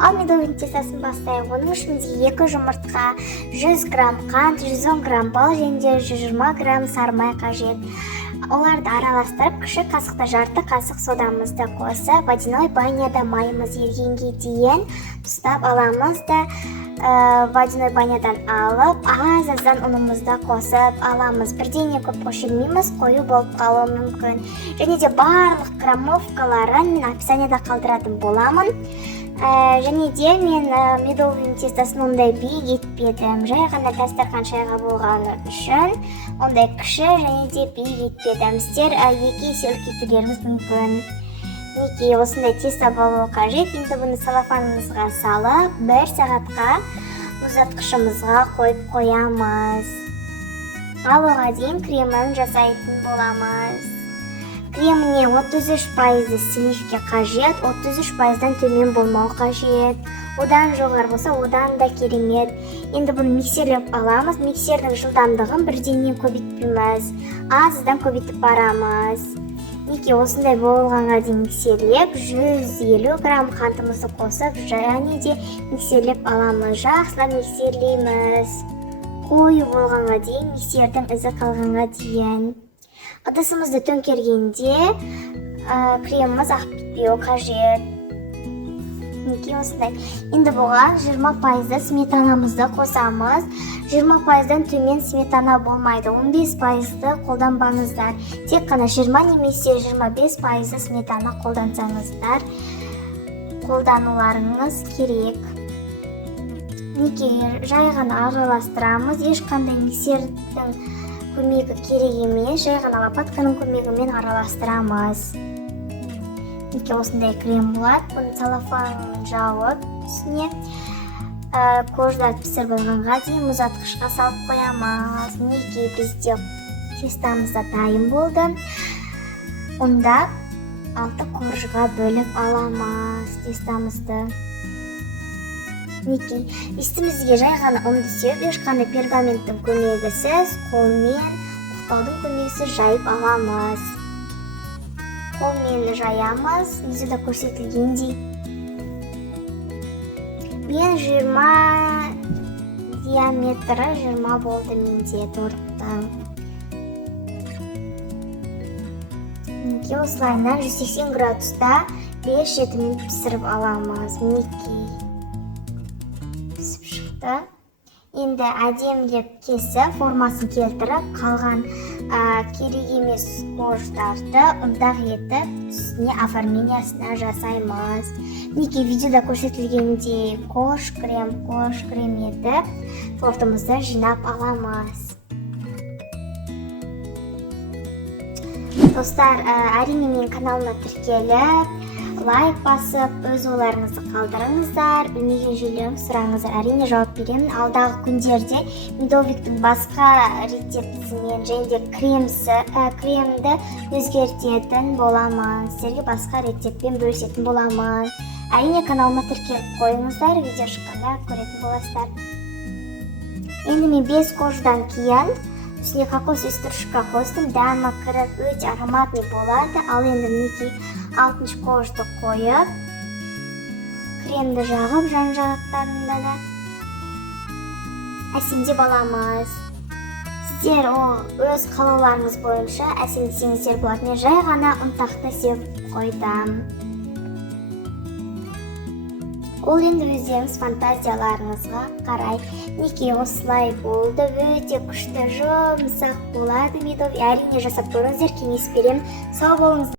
Ал медовый тестасын бастайық. Оның үшін бізге 2 жұмыртқа, 100 грамм қант, 110 грамм бал және 120 грамм сары май қажет. Оларды араластырып, кіші қасықта жарты қасық содамызды қосып, водяной баняда майымыз ерігенге дейін ұстап аламыз да водяной банядан алып, аз-аздан ұнымызды қосып аламыз. Бірден көп қошырмейміз, қою болып қалуы мүмкін. Және де барлық граммовкаларын мен описанияда қалдыратын боламын. Және де мен медовый тестасын ондай биік етпедім. Жай ғана дастархан шайға болғаны үшін ондай кіші және де биік етпедім. Сіздер 2 есе үлкейтулеріңіз мүмкін. Неге осындай теста болуы қажет. Енді бұны салафанымызға салып, 1 сағатқа мұздатқышымызға қойып қоямыз. Ал оған дейін кремін жасайтын боламыз. Креміне 33% сливки қажет, 33%-дан төмен болмау қажет. Одан жоғары болса, одан да керемет. Енді бұны миксерлеп аламыз. Миксердің жылдамдығын бірден көбейтпейміз. Аздан көбейтіп барамыз. Неге осындай болғанға дейін миксерлеп, 150 грамм қантымызды қосып, және де миксерлеп аламыз. Жақсылап миксерлейміз. Қою болғанға дейін, миксердің ізі қалғанға дейін. Ыдысымызды төңкергенде креміміз ағып кетпеуі қажет. Неге осындай. Енді бұған 20% сметанамызды қосамыз. 20%-дан төмен сметана болмайды. 15%-ді қолданбаңыздар. Тек қана 20 немесе 25% сметана қолдансаңыздар, қолдануларыңыз керек. Неге жай ғана араластырамыз. Ешқандай миксердің көмегі керек емес, жай ғана лопатканың көмегімен араластырамыз. Неге осындай крем болады. Бұны салафан жауып үстіне кождар пісір болғанға дейін мұздатқышқа салып қоямыз. Неге бізде тестамыз да дайын болды. Онда 6 қоржыға бөліп аламыз тестамызды. Неге үстімізге жай ғана ұнды сеуіп, ешқандай пергаменттің көмегісіз, қолмен, оқтаудың көмегісіз жайып аламыз. Қолмен жаямыз, видеода көрсетілгендей. Мен 20 диаметрі 20 болды менде торттың. Неге осылайынан 180 градуста 5-7 минут пісіріп аламыз. Неге пісіп шықты. Енді әдемілеп кесіп, формасын келтіріп, қалған керек емес кождарды ұнтақ етіп, үстіне оформлениясына жасаймыз. Неге видеода көрсетілгендей кош крем етіп, тортымызды жинап аламыз. Достар, әрине мен каналына тіркеліп, лайк басып, өз ойларыңызды қалдырыңыздар, білмеген жерлерін сұраңыздар, әрине жауап беремін. Алдағы күндерде медовиктің басқа рецептісімен және де кремді өзгертетін боламын. Сіздерге басқа рецептпен бөлісетін боламын. Әрине каналыма тіркеліп қойыңыздар, видео шыққанда көретін боласыздар. Енді мен 5 кождан кейін үстіне кокос стружка қостым. Дәмі кіріп өте ароматный болады. Ал енді неге 6-шы кожды қойып, кремді жағып жан жақтарында да әсемдеп аламыз. Сіздер өз қалауларыңыз бойынша әсемдесеңіздер болады. Мен жай ғана ұнтақты сеуіп қойдым. Ол енді өздеріңіз фантазияларыңызға қарай. Неге осылай болды, өте күшті жұмсақ болады медовый. Әрине жасап көріңіздер, кеңес беремін. Сау болыңыздар.